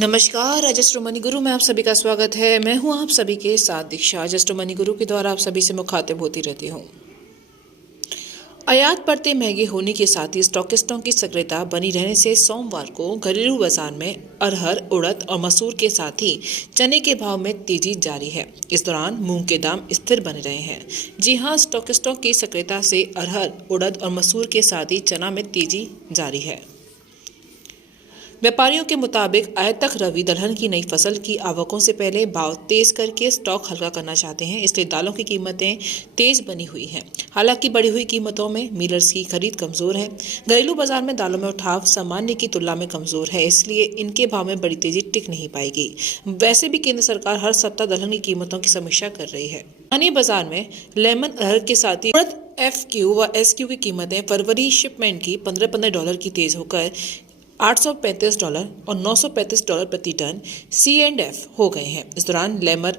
नमस्कार, अजस्ट्रो मनी गुरु में आप सभी का स्वागत है। मैं हूं आप सभी के साथ दीक्षा। अजस्ट्रो मनी गुरु के द्वारा आप सभी से मुखातिब होती रहती हूं। आयात बढ़ते महंगे होने के साथ ही स्टॉकिस्टों की सक्रियता बनी रहने से सोमवार को घरेलू बाजार में अरहर, उड़द और मसूर के साथ ही चने के भाव में तेजी जारी है। इस दौरान मूंग के दाम स्थिर बने रहे हैं। जी हां, स्टॉकिस्टों की सक्रियता से अरहर, उड़द और मसूर के साथ ही चना में तेजी जारी है। व्यापारियों के मुताबिक आयातक रवि दलहन की नई फसल की आवकों से पहले भाव तेज करके स्टॉक हल्का करना चाहते हैं, इसलिए दालों की कीमतें तेज बनी हुई हैं। हालांकि बढ़ी हुई कीमतों में मिलर्स की खरीद कमजोर है। घरेलू बाजार में दालों में उठाव सामान्य की तुलना में कमजोर है, इसलिए इनके भाव में बड़ी तेजी टिक नहीं पाएगी। वैसे भी केंद्र सरकार हर सप्ताह दलहन की कीमतों की समीक्षा कर रही है। स्थानीय बाजार में लेमन, अरहर के साथ ही उड़द, FQ व SQ की कीमतें फरवरी शिपमेंट की $15 की तेज होकर $835 और $935 प्रति टन C&F हो गए हैं। इस दौरान लेमर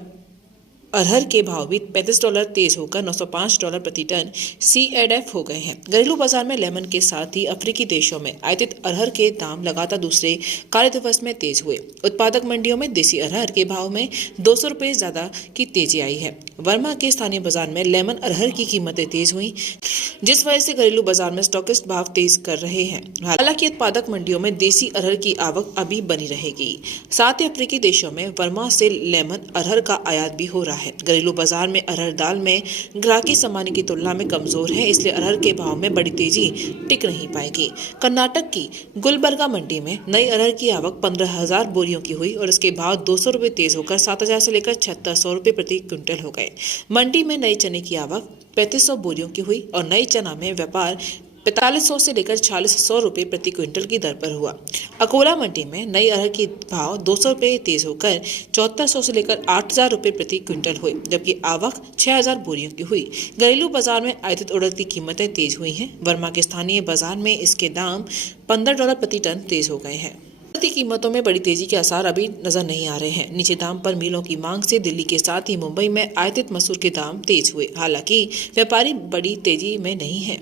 अरहर के भाव भी $35 तेज होकर $905 प्रति टन C&F हो गए हैं। घरेलू बाजार में लेमन के साथ ही अफ्रीकी देशों में आयातित अरहर के दाम लगातार दूसरे कार्य दिवस में तेज हुए। उत्पादक मंडियों में देसी अरहर के भाव में ₹200 ज्यादा की तेजी आई है। वर्मा के स्थानीय बाजार में लेमन अरहर की कीमतें तेज हुई, जिस वजह से घरेलू बाजार में स्टॉकिस्ट भाव तेज कर रहे हैं। हालांकि उत्पादक मंडियों में देसी अरहर की आवक अभी बनी रहेगी। साथ ही अफ्रीकी देशों में वर्मा से लेमन अरहर का आयात भी हो रहा है। घरेलू बाजार में अरहर दाल में ग्राहकी सामान्य की तुलना में कमजोर है, इसलिए अरहर के भाव में बड़ी तेजी टिक नहीं पाएगी। कर्नाटक की गुलबर्गा मंडी में नई अरहर की आवक 15,000 बोरियों की हुई और इसके भाव ₹200 तेज होकर 7,000 से लेकर ₹7,600 प्रति क्विंटल हो गए। मंडी में नई चने की आवक 3,500 बोरियों की हुई और नई चना में व्यापार 4500 से लेकर 4600 रुपये प्रति क्विंटल की दर पर हुआ। अकोला मंडी में नई अरहर की भाव ₹200 तेज होकर 7400 से लेकर 8000 रुपये प्रति क्विंटल हुए, जबकि आवक 6000 बोरियों की हुई। घरेलू बाजार में आयातित उड़द की कीमतें तेज हुई हैं। वर्मा के स्थानीय बाजार में इसके दाम $15 प्रति टन तेज हो गए हैं। की कीमतों में बड़ी तेजी के आसार अभी नजर नहीं आ रहे हैं। नीचे दाम पर मिलों की मांग से दिल्ली के साथ ही मुंबई में आयातित मसूर के दाम तेज हुए। हालांकि व्यापारी बड़ी तेजी में नहीं है,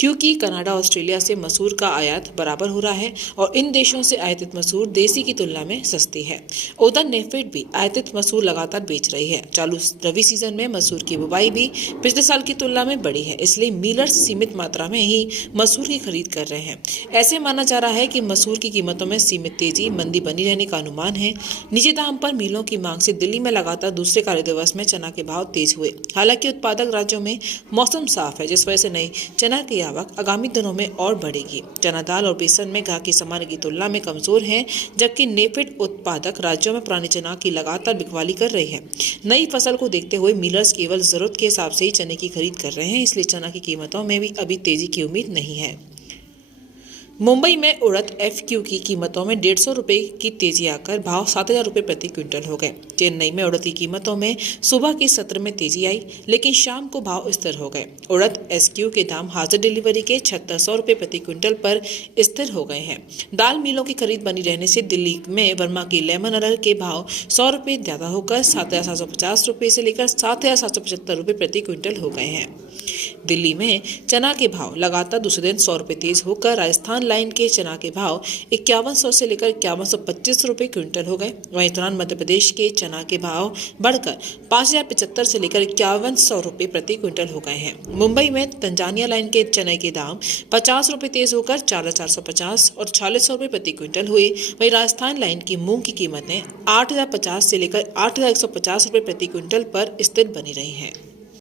क्योंकि कनाडा, ऑस्ट्रेलिया से मसूर का आयात बराबर हो रहा है और इन देशों से आयातित मसूर देसी की तुलना में सस्ती है। उधर नेफेड भी आयातित मसूर लगातार बेच रही है। चालू रबी सीजन में मसूर की बुवाई भी पिछले साल की तुलना में बढ़ी है, इसलिए मिलर्स सीमित मात्रा में ही मसूर की खरीद कर रहे हैं। ऐसे माना जा रहा है कि मसूर की कीमतों में सीमित तेजी मंदी बनी रहने का अनुमान है। निजी दाम पर मिलों की मांग से दिल्ली में लगातार दूसरे कार्य दिवस में चना के भाव तेज हुए। हालांकि उत्पादक राज्यों में मौसम साफ है, जिस वजह से नई चना की आवक आगामी दिनों में और बढ़ेगी। चना दाल और बेसन में ग्राहकी सामान्य की तुलना में कमजोर है, जबकि नेफेड उत्पादक राज्यों में पुरानी चना की लगातार बिकवाली कर रही है। नई फसल को देखते हुए मिलर्स केवल जरूरत के हिसाब से ही चने की खरीद कर रहे हैं, इसलिए चना की कीमतों में भी अभी तेजी की उम्मीद नहीं है। मुंबई में उड़द FQ की कीमतों में ₹150 की तेजी आकर भाव 7,000 रुपये प्रति क्विंटल हो गए। चेन्नई में उड़द की कीमतों में सुबह के सत्र में तेजी आई, लेकिन शाम को भाव स्थिर हो गए। उड़द SQ के दाम हाजिर डिलीवरी के 7,600 रुपये प्रति क्विंटल पर स्थिर हो गए हैं। दाल मिलों की खरीद बनी रहने से दिल्ली में वर्मा की लेमन अरहर के भाव 100 रुपये ज्यादा होकर 7,750 रुपये से लेकर 7,775 रुपये प्रति क्विंटल हो गए हैं। दिल्ली में चना के भाव लगातार दूसरे दिन 100 रुपये तेज होकर राजस्थान लाइन के चना के भाव 5100 से लेकर 5125 रुपये क्विंटल हो गए। वहीं दौरान मध्य प्रदेश के चना के भाव बढ़कर 5075 से लेकर 5100 रुपये प्रति क्विंटल हो गए हैं। मुंबई में तंजानिया लाइन के चने के दाम 50 रुपये तेज होकर 4,450 और 4,600 रुपये प्रति क्विंटल हुए। वहीं राजस्थान लाइन की मूंग की कीमतें 8,050 से लेकर 8,150 रुपये प्रति क्विंटल पर स्थिर बनी रही हैं।